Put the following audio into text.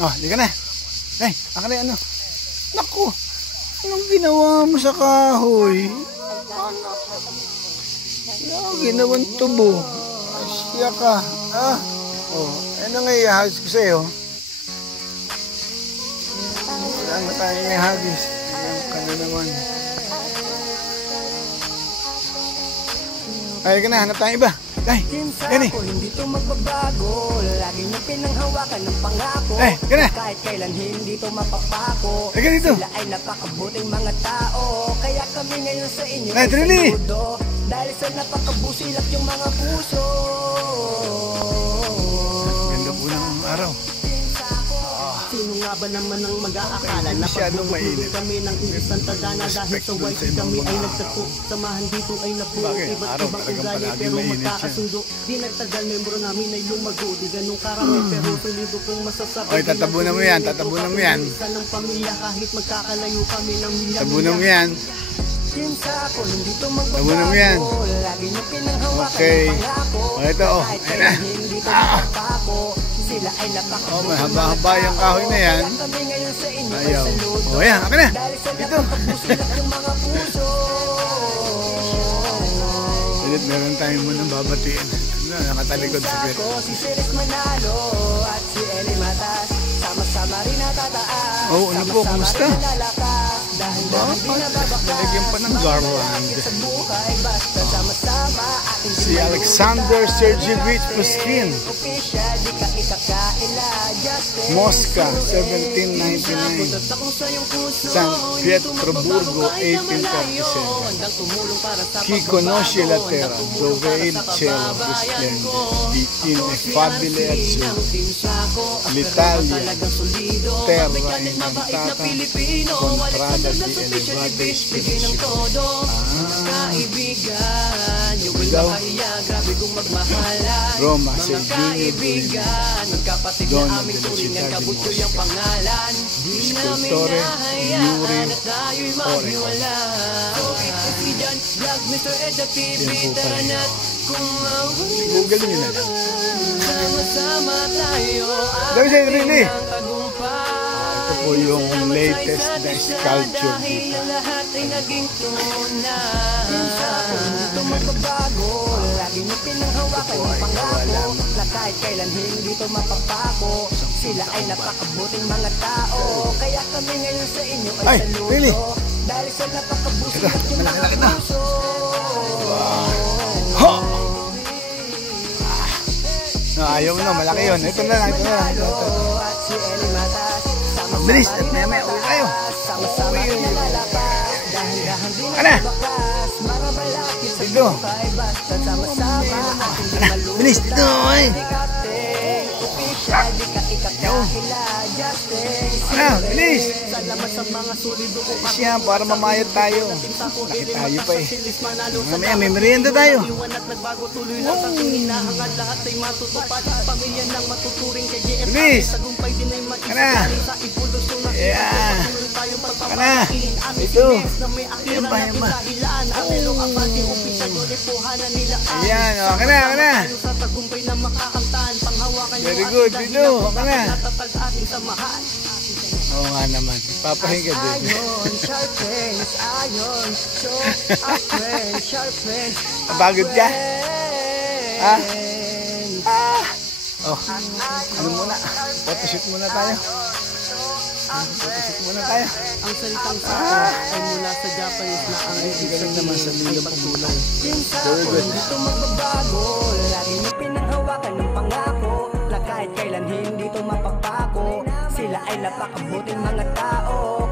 Oh, di ka na. Ay, akala ano? Naku, anong ginawa mo sa kahoy? Ano ginawang tubo? Asya ka. Ah, oh, ano nga ihagis ko sa'yo? Wala na tayong ihagis. Ayan ka na naman. Ay, ka na, hanap tayong iba. Ay, gani. Hindi to magbabago, lagi niyo pinanghawakan ng pangako. Ay, gani. Kahit kailan hindi to mapapako. Ay, ganito. Sila ay napakabuting mga tao, kaya kami ngayon sa inyo ay Trini. saludo. Dahil sa napakabusilap yung mga puso. Ganda po ng araw. Sino nga ba naman ang mag-aakala na masyadong mainit. kami ng isang tagana dahil sa white kami ay nagtagpo. Samahan dito ay nabuo, iba't ibang ugali pero magkakasundo. Di nagtagal, membro namin ay lumago. Di ganun karami pero sulido kong masasabi. Oy, tatabunan mo yan, tatabunan mo yan. Isa ng pamilya kahit magkakalayo kami ng milya. Tabunan mo yan. Tabunan mo yan. Okay. O, ito, oh. Ayan na. Oh, may haba-haba yung kahoy na yan. Ayaw. Oh, yan. Akin na. Dito. Ulit, meron tayong munang babatiin. Nakatalikod sa kwet. Oh, ano po? Kumusta? Nalagyan pa ng garland. Si Alexander Sergeyevich Pushkin, Moscow, 1799, San Pietroburgo, 1837. Chi conosce la terra dove il cielo risplende di ineffabile azzurro, l'Italia, terra incantata, contrada di elevate ispirazioni. Roma, 6 giugno 2000, Donna della città di Mosca, scultore Yuri Oregon. Yan po pala. Google nyo na lang. Dami sa'yo, Trini. Ito po yung latest na sculpture dito. Lagi niyo pinanghawakan yung pangako na kahit kailan hindi to mapapako. Sila ay napakabuting mga tao, kaya kami ngayon sa inyo ay saludo. Dahil sa napakabuting yung mga puso. Ayaw mo na, malaki yun. Ito na lang, ito na lang. Bilis, at maya uwi kayo. Ano? Dito. Bilis, dito. Ay. Ano, bilis. Siya, para mamayat tayo. Laki tayo pa eh. Mamaya, may merienda tayo. Bilis. Kana. Yeah. Kana. Ito. Yan ba, yan ba? Ayan, o. Kana, kana. Very good. Dito. Kana. Oo nga naman. Papahinga din. Napagod ka? Ha? Oh, ano muna? Photoshoot muna tayo. Photoshoot muna tayo. Ang salitang sako ay mula sa Japanese na ang galing naman sa Lilo Pagulong. Very good. Dito magbabago, lagi niyo pinanghawakan ng pangako na kahit kailan hindi to mapapako. Sila ay napakabuting mga tao,